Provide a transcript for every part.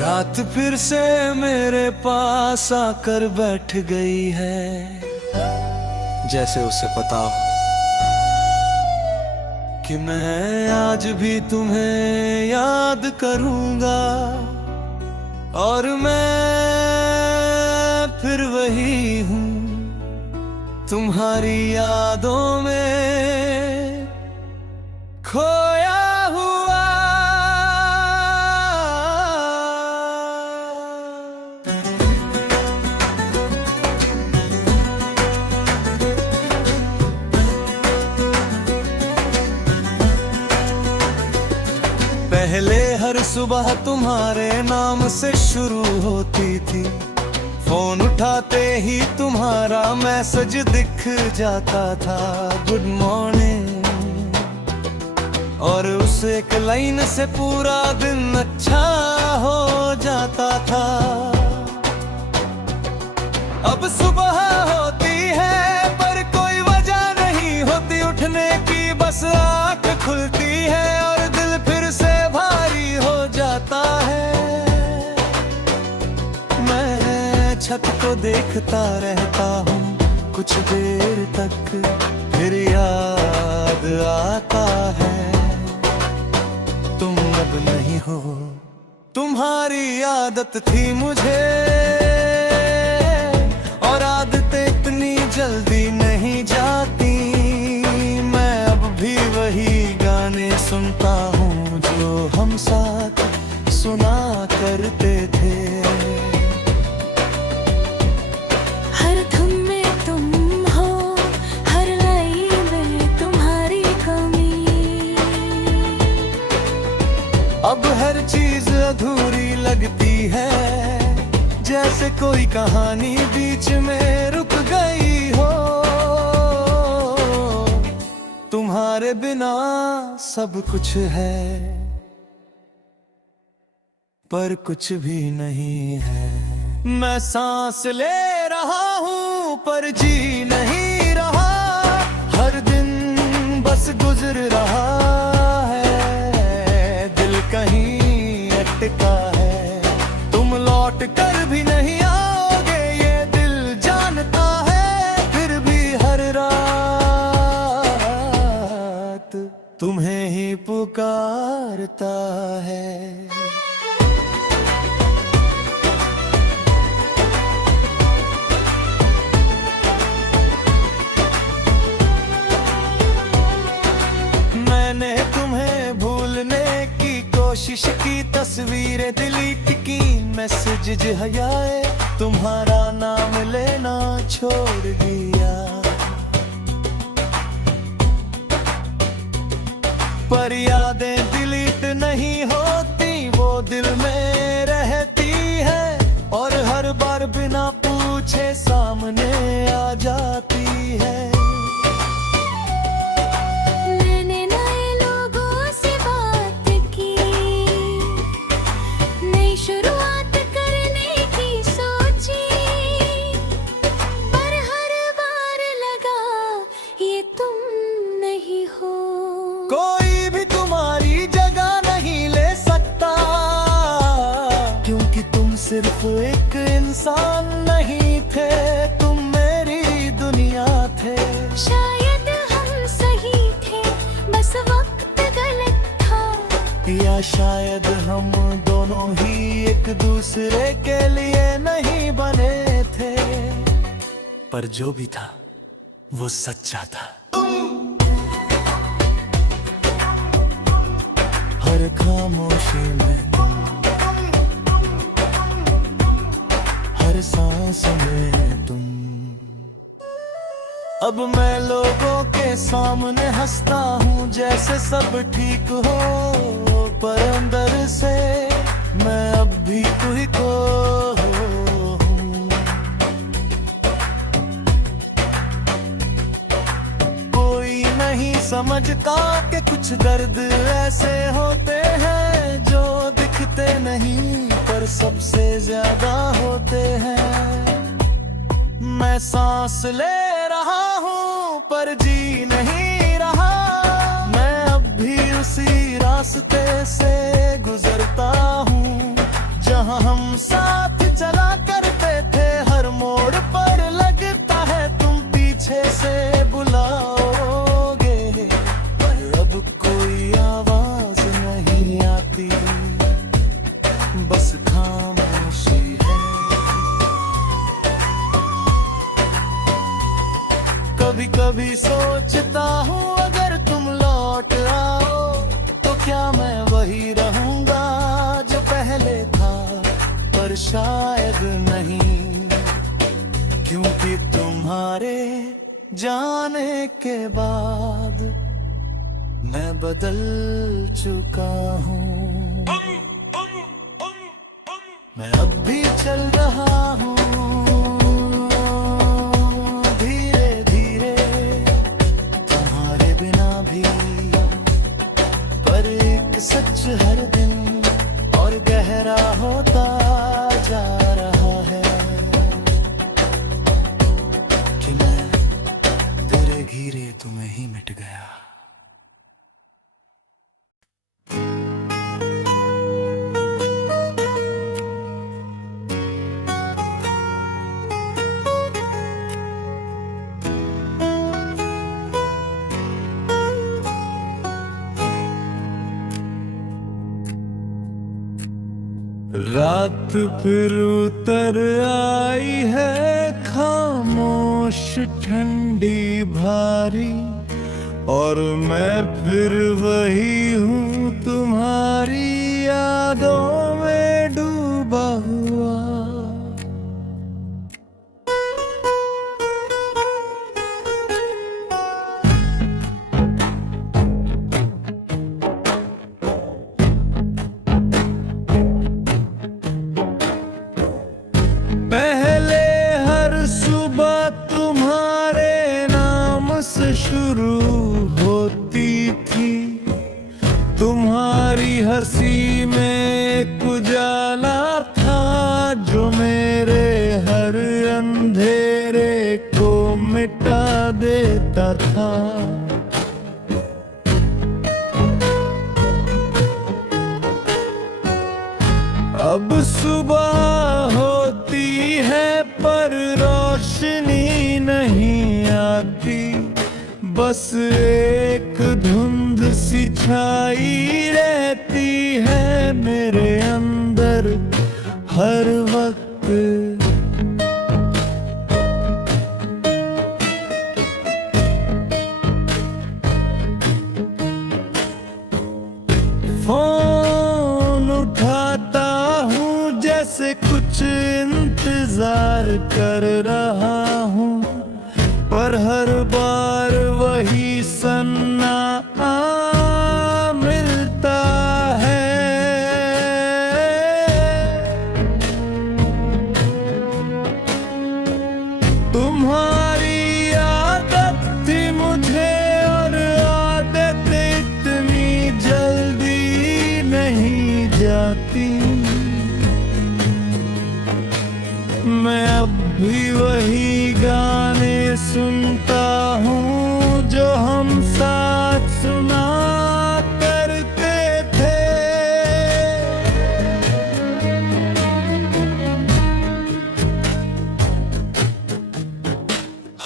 रात फिर से मेरे पास आकर बैठ गई है, जैसे उसे पता हो कि मैं आज भी तुम्हें याद करूंगा। और मैं फिर वही हूँ तुम्हारी यादों में खोया हुआ। पहले हर सुबह तुम्हारे नाम से शुरू होती थी, फोन उठाते ही तुम्हारा मैसेज दिख जाता था, गुड मॉर्निंग। और उस एक लाइन से पूरा दिन अच्छा हो जाता था। अब सुबह होती है पर कोई वजह नहीं होती उठने की, बस आँख खुलती है और दिल फिर से भारी हो जाता है। मैं छत को देखता रहता हूँ कुछ देर तक, फिर याद आता है तुम अब नहीं हो। तुम्हारी आदत थी मुझे और आदतें इतनी जल्दी नहीं जाती। मैं अब भी वही गाने सुनता हूँ जो हम साथ सुना करते थे। हर धुन में तुम हो, हर लय में तुम्हारी कमी। अब हर चीज अधूरी लगती है, जैसे कोई कहानी बीच में रुक गई हो। तुम्हारे बिना सब कुछ है पर कुछ भी नहीं है। मैं सांस ले रहा हूँ पर जी नहीं रहा, हर दिन बस गुजर रहा है, दिल कहीं अटका है। तुम लौट कर भी नहीं आओगे ये दिल जानता है, फिर भी हर रात तुम्हें ही पुकारता है। मैंने तुम्हें भूलने की कोशिश की, तस्वीरें डिलीट की, मैसेज हयाए तुम्हारा नाम लेना छोड़ दिया। पर यादें डिलीट नहीं होती, वो दिल में रहती है और हर बार बिना पूछे सामने आ जाती है। मैंने नए लोगों से बात की, नई शुरुआत करने की सोची, पर हर बार लगा ये तुम नहीं हो। कोई भी तुम्हारी जगह नहीं ले सकता, क्योंकि तुम सिर्फ एक इंसान नहीं थे, तुम मेरी दुनिया थे। शायद हम सही थे, बस वक्त गलत था, या शायद हम दोनों ही एक दूसरे के लिए नहीं बने थे। पर जो भी था वो सच्चा था। हर खामोशी में, हर सांस में तुम। अब मैं लोगों के सामने हंसता हूँ जैसे सब ठीक हो, पर अंदर से मैं अब भी तू ही को हूँ। कोई नहीं समझता कि कुछ दर्द ऐसे होते हैं जो दिखते नहीं पर सबसे ज्यादा होते हैं। मैं सांस ले रहा हूँ पर जी नहीं रहा, मैं अब भी उसी रास्ते से गुजरता हूँ जहाँ हम साथ चला करते थे, हर मोड़ पर लगता है तुम पीछे से बुलाओगे, पर अब कोई आवाज नहीं आती, बस खामोशी है। कभी कभी सोचता हूँ अगर तुम लौट आओ तो क्या मैं वही रहूंगा जो पहले था, पर शायद नहीं, क्योंकि तुम्हारे जाने के बाद मैं बदल चुका हूँ। मैं अब भी चल रहा हूँ धीरे धीरे तुम्हारे बिना भी, पर एक सच हर दिन और गहरा होता जा रहा है कि मैं तेरे घिरे तुम्हें ही मिट गया। रात फिर उतर आई है खामोश ठंडी भारी, और मैं फिर वही हूँ तुम्हारी यादों में डूबा हुआ। पहले हर सुबह तुम्हारे नाम से शुरू होती थी, तुम्हारी हंसी में एक उजाला था जो मेरे हर अंधेरे को मिटा देता था। अब सुबह होती है पर रोशनी नहीं आती, बस एक धुंध सी छाई रहती है मेरे अंदर हर वक्त। फोन उठाता हूँ जैसे कुछ इंतजार कर रहा हूँ, पर हर बार वही सन्ना मिलता है। तुम्हारी आदत थी मुझे और आदत इतनी जल्दी नहीं जाती, मैं अब भी वही गाने सुनता हूँ जो हम साथ सुना करते थे।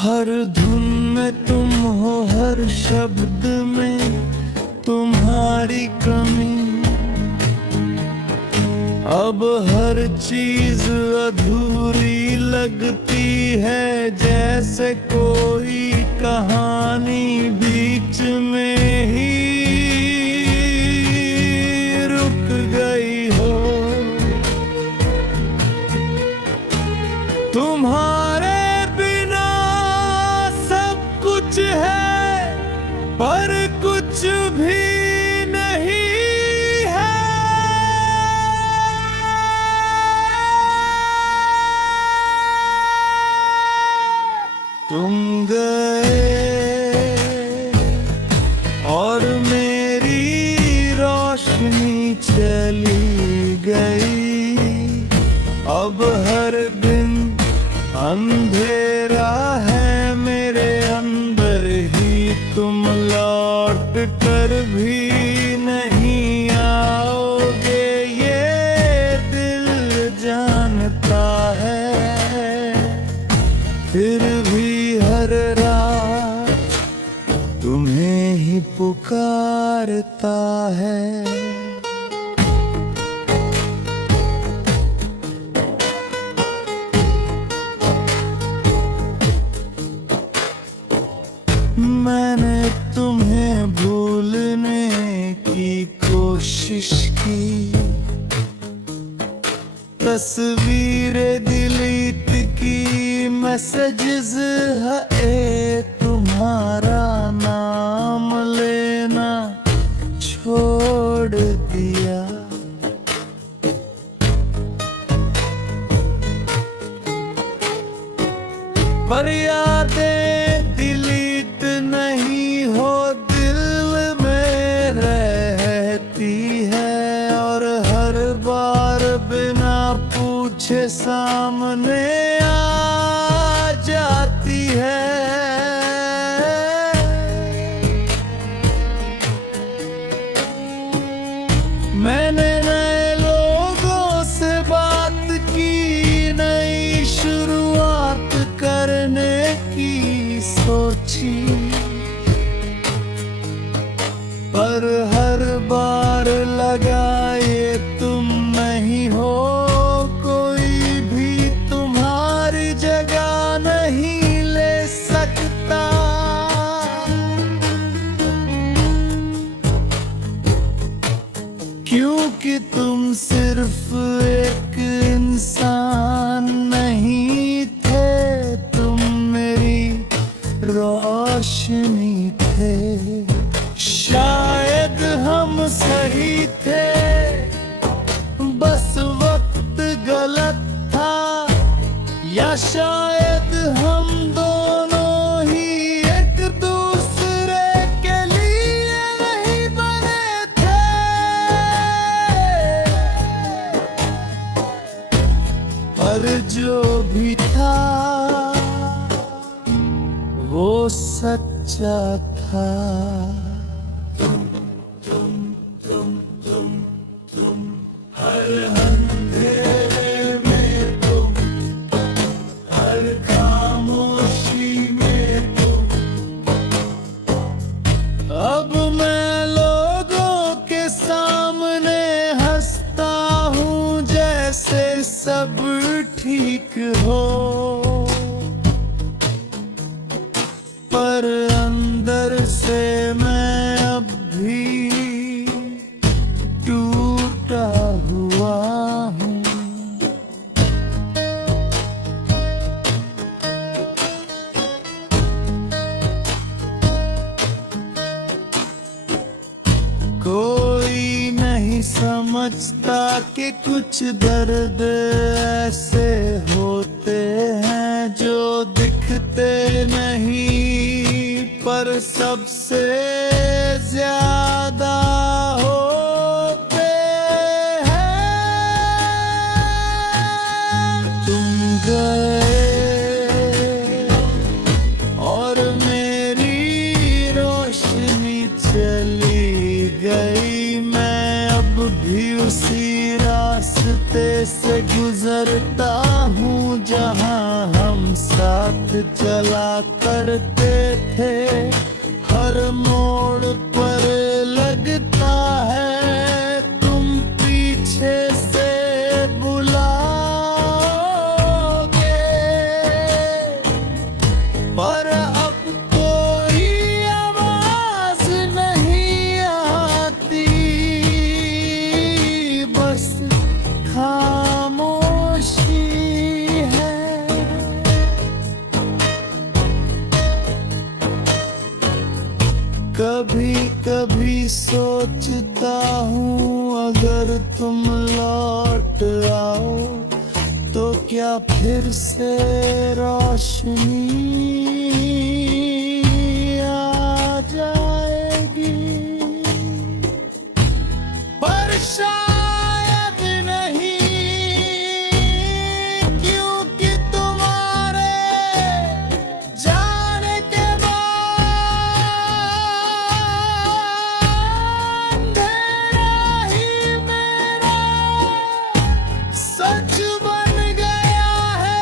हर धुन में तुम हो, हर शब्द में तुम्हारी कमी, अब हर चीज अधूरी लगती है, जैसे कोई कहानी बीच में ही रुक गई हो। तुम्हारे बिना सब कुछ है पर कुछ भी नहीं है। तुम गए और मेरी रोशनी चली गई, अब हर दिन अंधेरा है मेरे अंदर ही, तुम लौट कर भी नहीं आओगे, ये दिल तस्वीरें डिलीट की, मैसेजेस है तुम्हारा नाम लेना छोड़ दिया। पर यादें डिलीट नहीं हो, दिल में रहती है और हर बार बिना पूछे सामने आ जाती है। मैंने नए लोगों से बात की, नई शुरुआत करने की सोची, पर हर बार लगा ये तुम नहीं हो, कोई भी तुम्हारी जगह नहीं ले सकता। क्योंकि तुम सिर्फ एक इंसान नहीं थे, तुम मेरी रोशनी थे। शायद हम सही थे, बस वक्त गलत था, या शायद हम दोनों ही एक दूसरे के लिए नहीं बने थे। पर जो भी था वो सच्चा था। हर अंधेरे में तुम, हर खामोशी में तुम। अब मैं लोगों के सामने हंसता हूँ जैसे सब ठीक हो, पर अंदर से मैं अब भी टूटा हुआ हूँ। कोई नहीं समझता कि कुछ दर्द ऐसे होते हैं जो दिखते नहीं, पर सबसे ज्यादा होते हैं। तुम गए और मेरी रोशनी चली गई, मैं अब भी उसी रास्ते से गुजरता हूँ जहाँ हम साथ चला करते थे। हर मोड़ पर लगता है तुम पीछे से बुलाओगे, पर अब कोई आवाज नहीं आती, बस खामोशी है। कभी कभी सोचता हूँ अगर तुम लौट आओ तो क्या फिर से रोशनी आ जाएगी। पर शायद नहीं, क्योंकि तुम्हारे जाने के बाद अंधेरा ही मेरा सच बन गया है।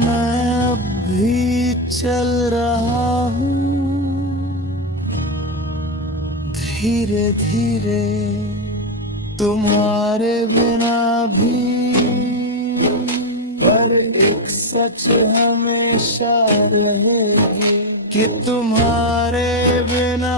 मैं अब भी चल रहा हूँ धीरे धीरे, तुम्हारे बिना भी, पर एक सच हमेशा रहेगी कि तुम्हारे बिना